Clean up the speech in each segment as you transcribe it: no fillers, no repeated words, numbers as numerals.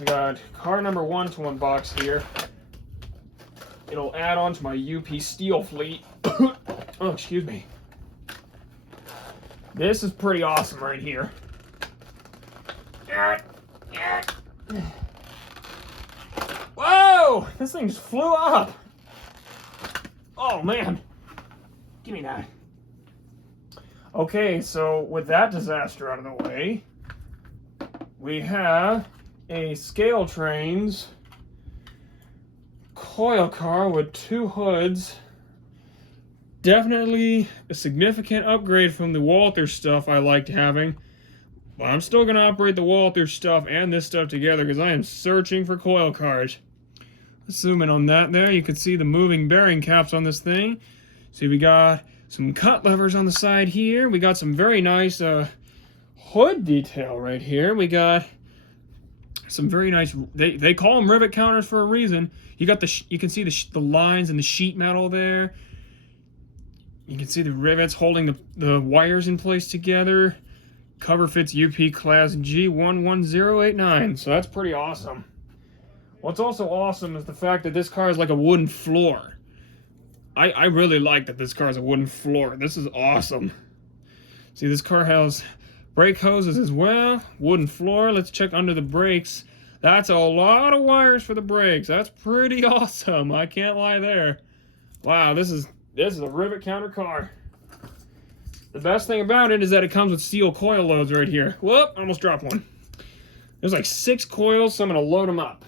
we got car number 1 to unbox here. It'll add on to my UP Steel fleet. Oh, excuse me. This is pretty awesome right here. Whoa! This thing just flew up. Oh, man. Give me that. Okay, so with that disaster out of the way, we have a ScaleTrains coil car with 2 hoods. Definitely a significant upgrade from the Walther stuff I liked having. But I'm still going to operate the Walther stuff and this stuff together because I am searching for coil cars. Zoom in on that there. You can see the moving bearing caps on this thing. See, we got some cut levers on the side here. We got some very nice hood detail right here. We got some very nice, they call them rivet counters for a reason. You got you can see the lines and the sheet metal there. You can see the rivets holding the wires in place together. Cover fits UP class G11089, so that's pretty awesome. What's also awesome is the fact that this car is like a wooden floor. I really like that this car has a wooden floor. This is awesome. See, this car has brake hoses as well, wooden floor. Let's check under the brakes. That's a lot of wires for the brakes. That's pretty awesome. I can't lie there. Wow, this is a rivet counter car. The best thing about it is that it comes with steel coil loads right here. Whoop, almost dropped one. There's like 6 coils, so I'm gonna load them up.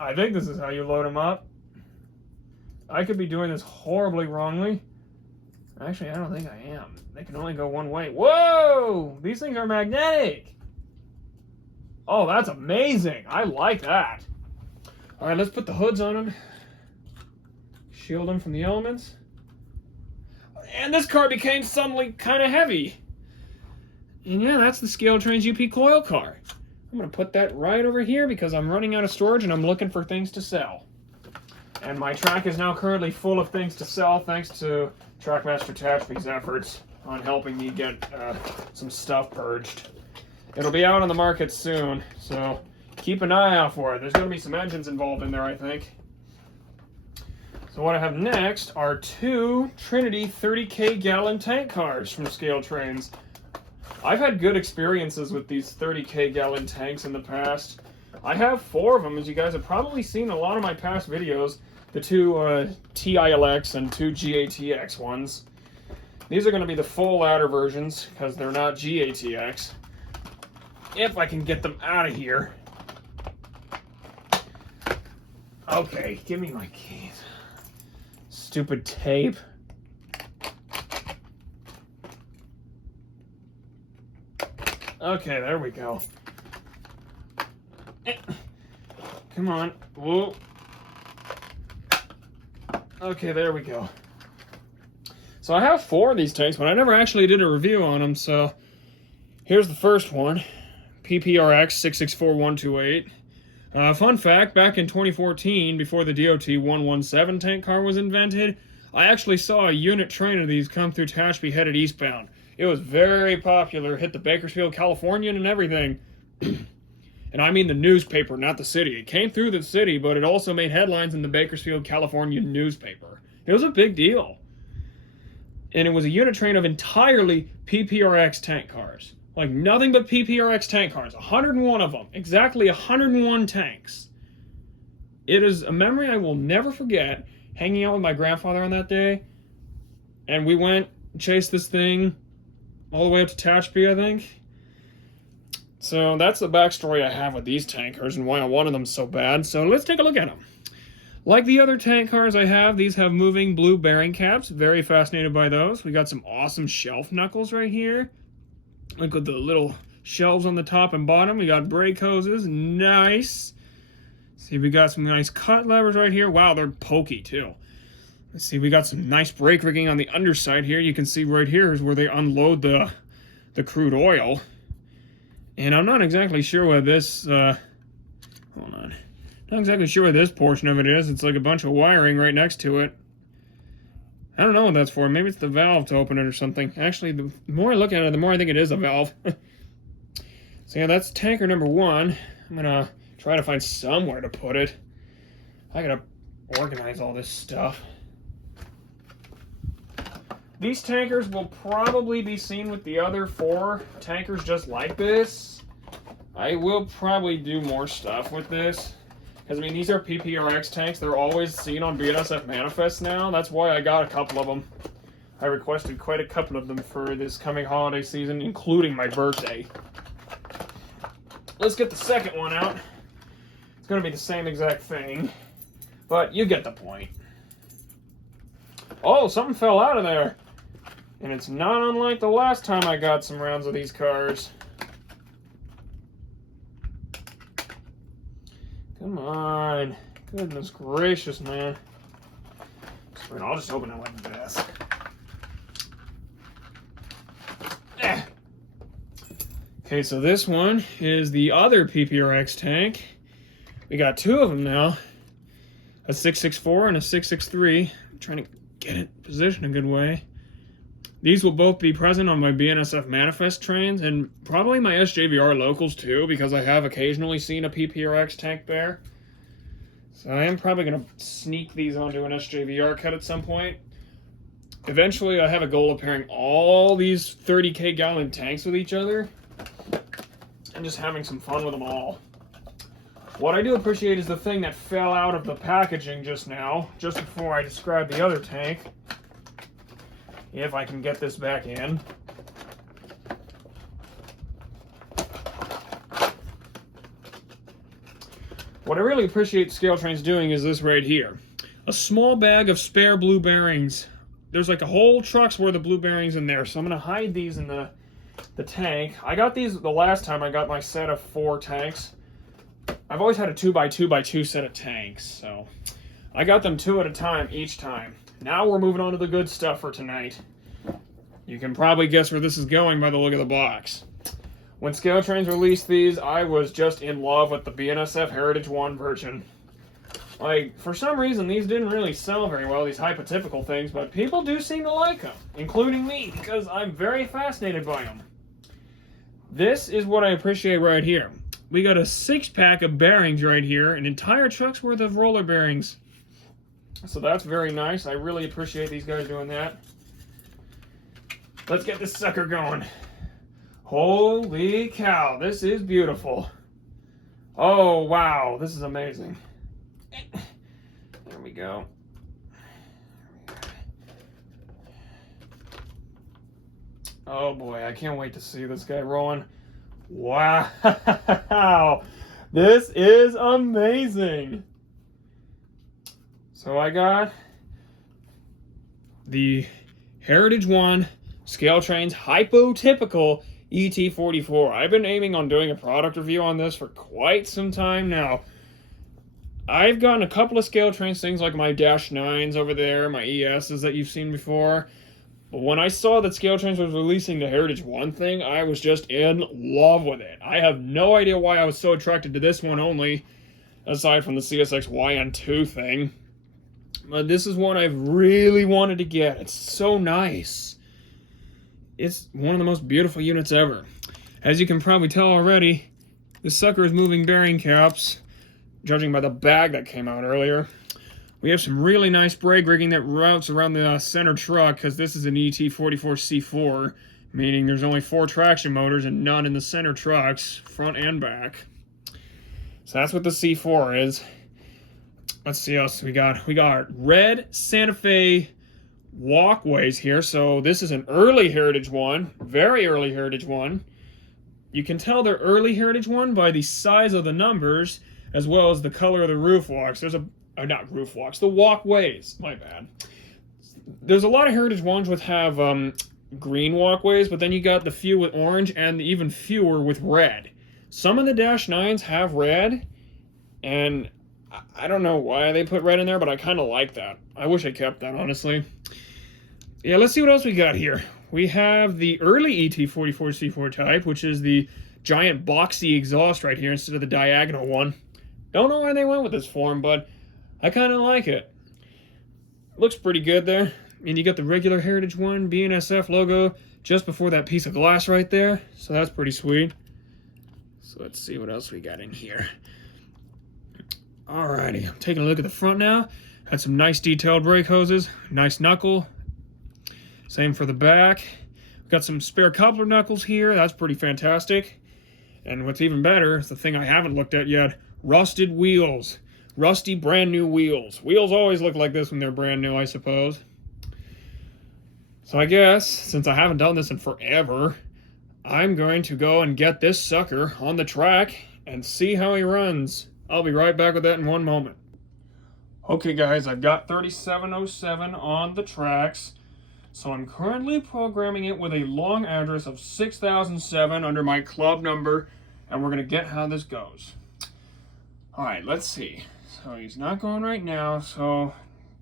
I think this is how you load them up. I could be doing this horribly wrongly. Actually, I don't think I am. They can only go one way. Whoa! These things are magnetic! Oh, that's amazing! I like that. Alright, let's put the hoods on them. Shield them from the elements. And this car became suddenly kind of heavy. And yeah, that's the ScaleTrains UP coil car. I'm going to put that right over here because I'm running out of storage and I'm looking for things to sell. And my track is now currently full of things to sell thanks to Trackmaster Tatchby's efforts on helping me get some stuff purged. It'll be out on the market soon, so keep an eye out for it. There's going to be some engines involved in there, I think. So what I have next are 2 Trinity 30k-gal tank cars from ScaleTrains. I've had good experiences with these 30k-gal tanks in the past. I have 4 of them, as you guys have probably seen in a lot of my past videos. The 2 TILX and 2 GATX ones. These are going to be the full ladder versions because they're not GATX. If I can get them out of here. Okay, give me my keys. Stupid tape. Okay, there we go. Come on. Whoa. Okay, there we go. So I have 4 of these tanks, but I never actually did a review on them, so here's the first one. PPRX 664128. Fun fact, back in 2014, before the DOT 117 tank car was invented, I actually saw a unit train of these come through Tatchby headed eastbound. It was very popular, hit the Bakersfield Californian and everything. And I mean the newspaper, not the city. It came through the city, but it also made headlines in the Bakersfield California newspaper. It was a big deal. And it was a unit train of entirely PPRX tank cars. Like nothing but PPRX tank cars. 101 of them. Exactly 101 tanks. It is a memory I will never forget, hanging out with my grandfather on that day. And we went, chased this thing all the way up to Tatchby, I think. So that's the backstory I have with these tankers and why I wanted them so bad. So let's take a look at them. Like the other tank cars I have, these have moving blue bearing caps. Very fascinated by those. We got some awesome shelf knuckles right here. Look at the little shelves on the top and bottom. We got brake hoses. Nice. See, we got some nice cut levers right here. Wow, they're pokey too. Let's see, we got some nice brake rigging on the underside here. You can see right here is where they unload the crude oil. And I'm not exactly sure what this, hold on. Not exactly sure what this portion of it is. It's like a bunch of wiring right next to it. I don't know what that's for. Maybe it's the valve to open it or something. Actually, the more I look at it, the more I think it is a valve. So yeah, that's tanker number 1. I'm gonna try to find somewhere to put it. I gotta organize all this stuff. These tankers will probably be seen with the other 4 tankers just like this. I will probably do more stuff with this. Because, I mean, these are PPRX tanks. They're always seen on BNSF manifests now. That's why I got a couple of them. I requested quite a couple of them for this coming holiday season, including my birthday. Let's get the second one out. It's going to be the same exact thing. But you get the point. Oh, something fell out of there. And it's not unlike the last time I got some rounds of these cars. Come on. Goodness gracious, man. I'll just open it like this. Okay, so this one is the other PPRX tank. We got 2 of them now. A 664 and a 663. I'm trying to get it positioned a good way. These will both be present on my BNSF manifest trains and probably my SJVR locals too, because I have occasionally seen a PPRX tank there. So I am probably going to sneak these onto an SJVR cut at some point. Eventually I have a goal of pairing all these 30k-gal tanks with each other and just having some fun with them all. What I do appreciate is the thing that fell out of the packaging just now, just before I described the other tank. If I can get this back in. What I really appreciate ScaleTrains doing is this right here. A small bag of spare blue bearings. There's like a whole truck's worth of blue bearings in there, so I'm going to hide these in the tank. I got these the last time I got my set of 4 tanks. I've always had a 2x2x2 set of tanks, so I got them 2 at a time each time. Now we're moving on to the good stuff for tonight. You can probably guess where this is going by the look of the box. When ScaleTrains released these, I was just in love with the BNSF Heritage 1 version. Like, for some reason, these didn't really sell very well, these hypotypical things, but people do seem to like them, including me, because I'm very fascinated by them. This is what I appreciate right here. We got a 6-pack of bearings right here, an entire truck's worth of roller bearings. So that's very nice. I really appreciate these guys doing that. Let's get this sucker going. Holy cow, this is beautiful. Oh, wow, this is amazing. There we go. Oh boy, I can't wait to see this guy rolling. Wow, this is amazing. So I got the Heritage 1 ScaleTrains Hypotypical ET44. I've been aiming on doing a product review on this for quite some time now. I've gotten a couple of ScaleTrains things like my Dash 9s over there, my ESs that you've seen before. But when I saw that ScaleTrains was releasing the Heritage 1 thing, I was just in love with it. I have no idea why I was so attracted to this one only, aside from the CSX YN2 thing. But this is one I've really wanted to get. It's so nice. It's one of the most beautiful units ever. As you can probably tell already, this sucker is moving bearing caps, judging by the bag that came out earlier. We have some really nice brake rigging that routes around the center truck, because this is an ET44 C4, meaning there's only 4 traction motors and none in the center trucks, front and back. So that's what the C4 is. Let's see what else we got. We got red Santa Fe walkways here. So this is an early Heritage 1, very early Heritage 1. You can tell they're early Heritage 1 by the size of the numbers, as well as the color of the roof walks. There's not roof walks, the walkways, my bad. There's a lot of Heritage 1s with have green walkways, but then you got the few with orange and even fewer with red. Some of the Dash 9s have red, and I don't know why they put red in there, but I kind of like that. I wish I kept that, honestly. Yeah, let's see what else we got here. We have the early ET44 C4 type, which is the giant boxy exhaust right here instead of the diagonal one. Don't know why they went with this form, but I kind of like it. Looks pretty good there. And you got the regular Heritage 1 BNSF logo just before that piece of glass right there. So that's pretty sweet. So let's see what else we got in here. Alrighty, I'm taking a look at the front now. Had some nice detailed brake hoses, nice knuckle. Same for the back. Got some spare coupler knuckles here. That's pretty fantastic. And what's even better is the thing I haven't looked at yet. Rusted wheels. Rusty brand new wheels. Wheels always look like this when they're brand new, I suppose. So I guess, since I haven't done this in forever, I'm going to go and get this sucker on the track and see how he runs. I'll be right back with that in one moment. Okay guys, I've got 3707 on the tracks. So I'm currently programming it with a long address of 6007 under my club number, and we're going to get how this goes. Alright, let's see. So he's not going right now, so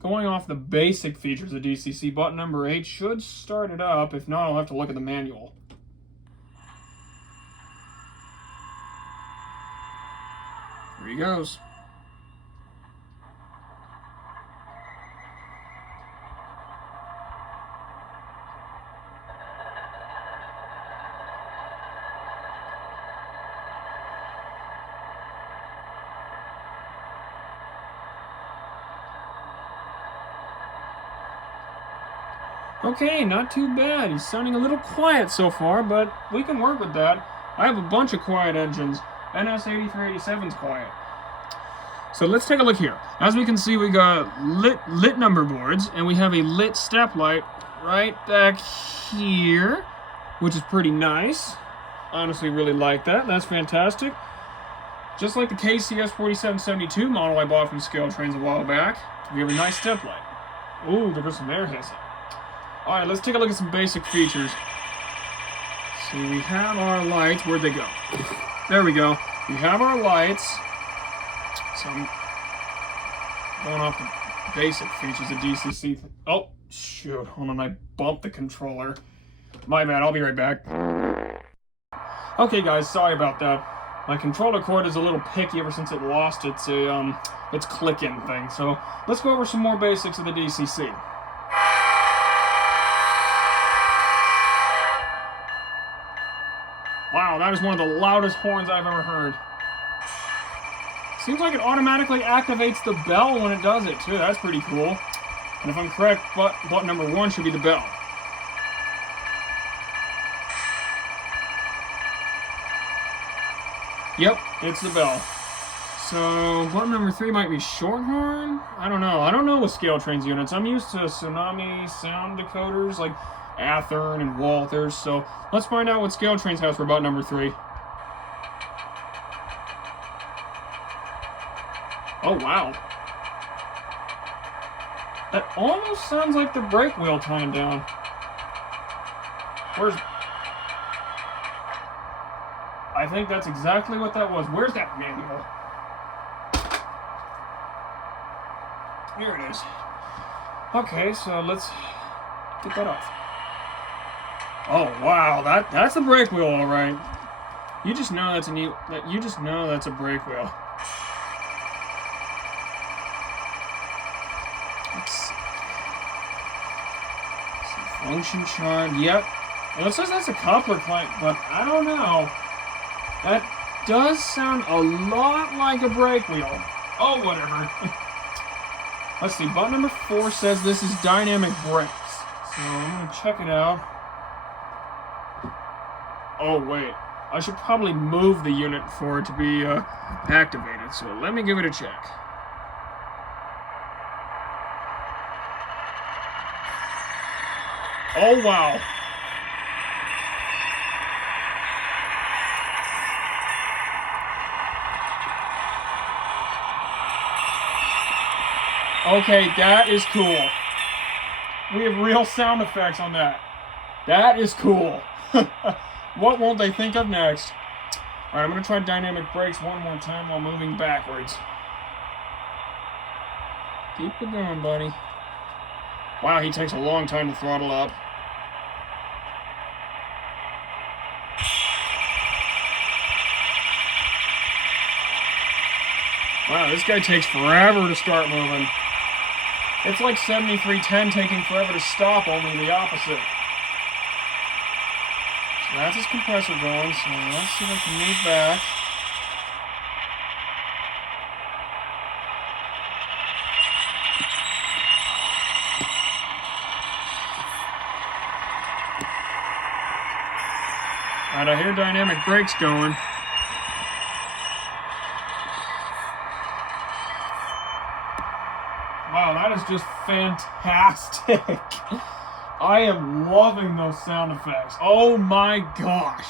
going off the basic features of DCC, button number 8 should start it up. If not, I'll have to look at the manual. Here he goes. Okay, not too bad. He's sounding a little quiet so far, but we can work with that. I have a bunch of quiet engines. NS8387's quiet. So let's take a look here. As we can see, we got lit number boards, and we have a lit step light right back here, which is pretty nice. Honestly, really like that. That's fantastic. Just like the KCS4772 model I bought from ScaleTrains a while back, we have a nice step light. Ooh, there goes some air hissing. Alright, let's take a look at some basic features. So we have our lights. Where'd they go? There we go. We have our lights. So I'm going off the basic features of DCC. Oh, shoot. Hold on, I bumped the controller. My bad, I'll be right back. Okay guys, sorry about that. My controller cord is a little picky ever since it lost its click-in thing. So let's go over some more basics of the DCC. Wow, that is one of the loudest horns I've ever heard. Seems like it automatically activates the bell when it does it, too. That's pretty cool. And if I'm correct, button number 1 should be the bell. Yep, it's the bell. So, button number 3 might be short horn? I don't know. I don't know with ScaleTrains units. I'm used to Tsunami sound decoders, like Athearn and Walthers, so let's find out what ScaleTrains has for button number 3. Oh wow. That almost sounds like the brake wheel tying down. I think that's exactly what that was. Where's that manual? Here it is. Okay, so let's get that off. Oh wow, that's the brake wheel, all right. You just know that's a brake wheel. Let's see. Function chart. Yep. Well, it says that's a coupler clamp, but I don't know. That does sound a lot like a brake wheel. Oh, whatever. Let's see. Button number 4 says this is dynamic brakes. So I'm gonna check it out. Oh wait, I should probably move the unit for it to be activated, so let me give it a check. Oh wow. Okay, that is cool. We have real sound effects on that. That is cool. What won't they think of next? Alright, I'm going to try dynamic brakes one more time while moving backwards. Keep it going, buddy. Wow, he takes a long time to throttle up. Wow, this guy takes forever to start moving. It's like 7310 taking forever to stop, only the opposite. That's his compressor going, so let's see if I can move back. Alright, I hear dynamic brakes going. Wow, that is just fantastic. I am loving those sound effects. Oh my gosh.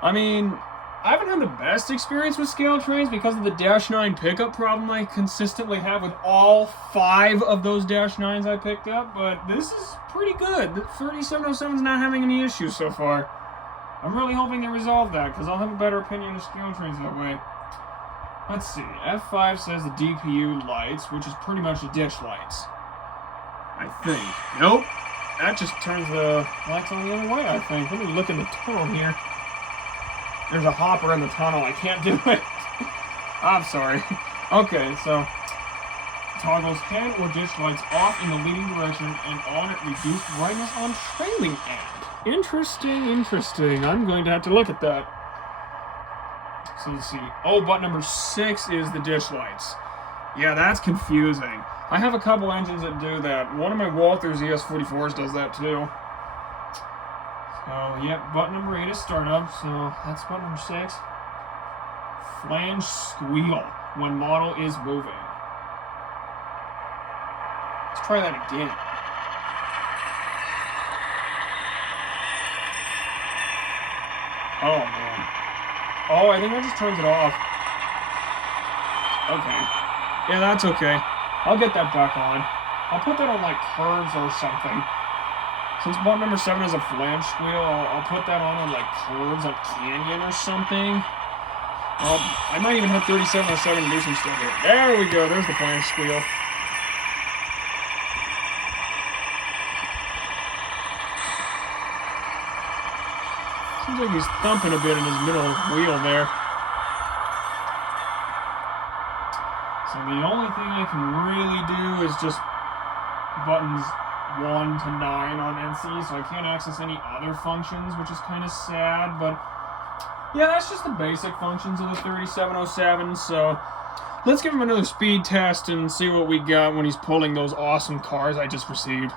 I mean, I haven't had the best experience with ScaleTrains because of the Dash 9 pickup problem I consistently have with all 5 of those Dash 9s I picked up, but this is pretty good. The 3707's not having any issues so far. I'm really hoping they resolve that, because I'll have a better opinion of ScaleTrains that way. Let's see. F5 says the DPU lights, which is pretty much the ditch lights. I think. Nope. That just turns the lights on the other way, I think. Let me look in the tunnel here. There's a hopper in the tunnel. I can't do it. I'm sorry. Okay, so toggles head or ditch lights off in the leading direction and on at reduced brightness on trailing end. Interesting, interesting. I'm going to have to look at that. So let's see. Oh, button number 6 is the ditch lights. Yeah, that's confusing. I have a couple engines that do that. One of my Walthers ES44s does that too. So, yep, button number 8 is startup, so that's button number 6. Flange squeal when model is moving. Let's try that again. Oh, man. Oh, I think that just turns it off. Okay. Yeah, that's okay. I'll get that back on. I'll put that on, like, curves or something. Since button number 7 is a flange squeal, I'll put that on, like, curves, like canyon or something. I might even have 3707 to do some stuff here. There we go. There's the flange squeal. Seems like he's thumping a bit in his middle wheel there. So the only thing I can really do is just buttons 1 to 9 on NC, so I can't access any other functions, which is kind of sad, but yeah, that's just the basic functions of the 3707, so let's give him another speed test and see what we got when he's pulling those awesome cars I just received.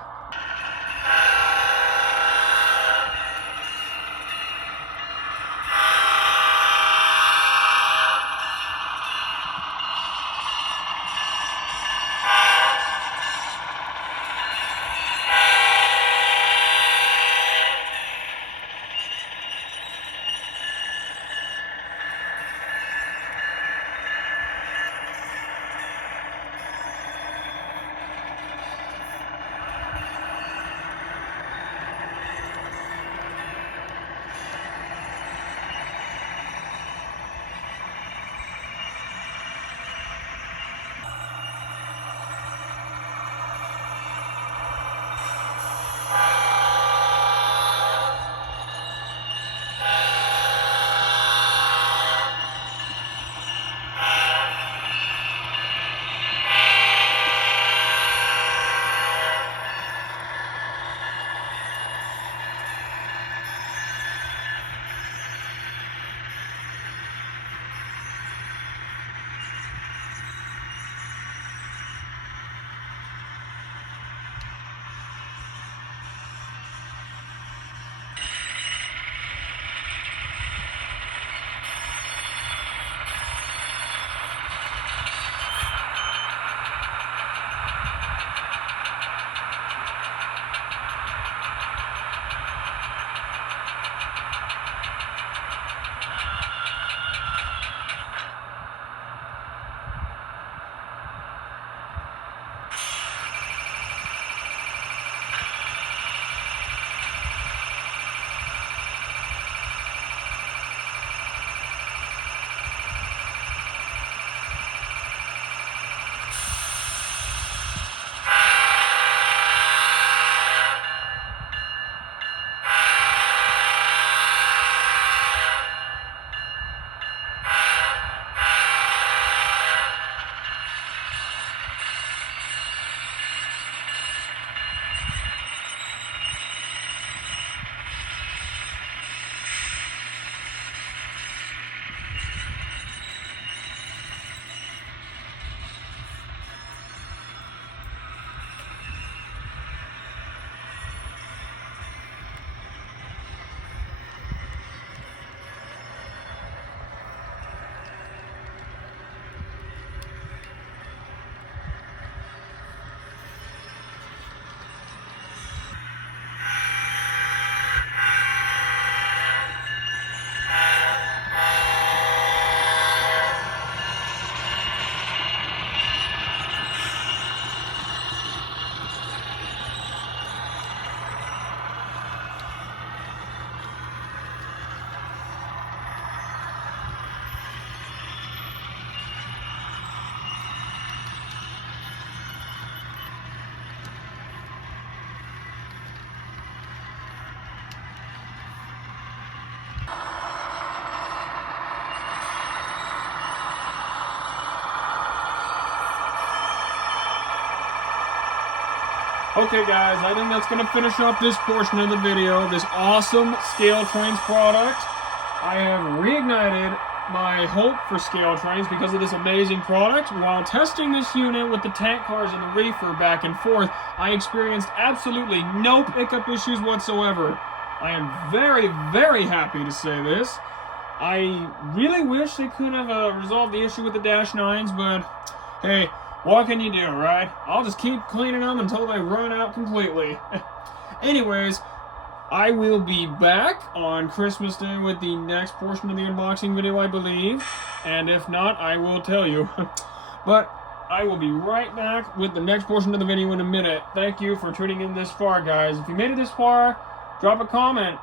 Okay guys, I think that's going to finish up this portion of the video, this awesome ScaleTrains product. I have reignited my hope for ScaleTrains because of this amazing product. While testing this unit with the tank cars and the reefer back and forth, I experienced absolutely no pickup issues whatsoever. I am very, very happy to say this. I really wish they could have resolved the issue with the Dash 9s, but hey, what can you do, right? I'll just keep cleaning them until they run out completely. Anyways, I will be back on Christmas Day with the next portion of the unboxing video, I believe. And if not, I will tell you. But I will be right back with the next portion of the video in a minute. Thank you for tuning in this far, guys. If you made it this far, drop a comment.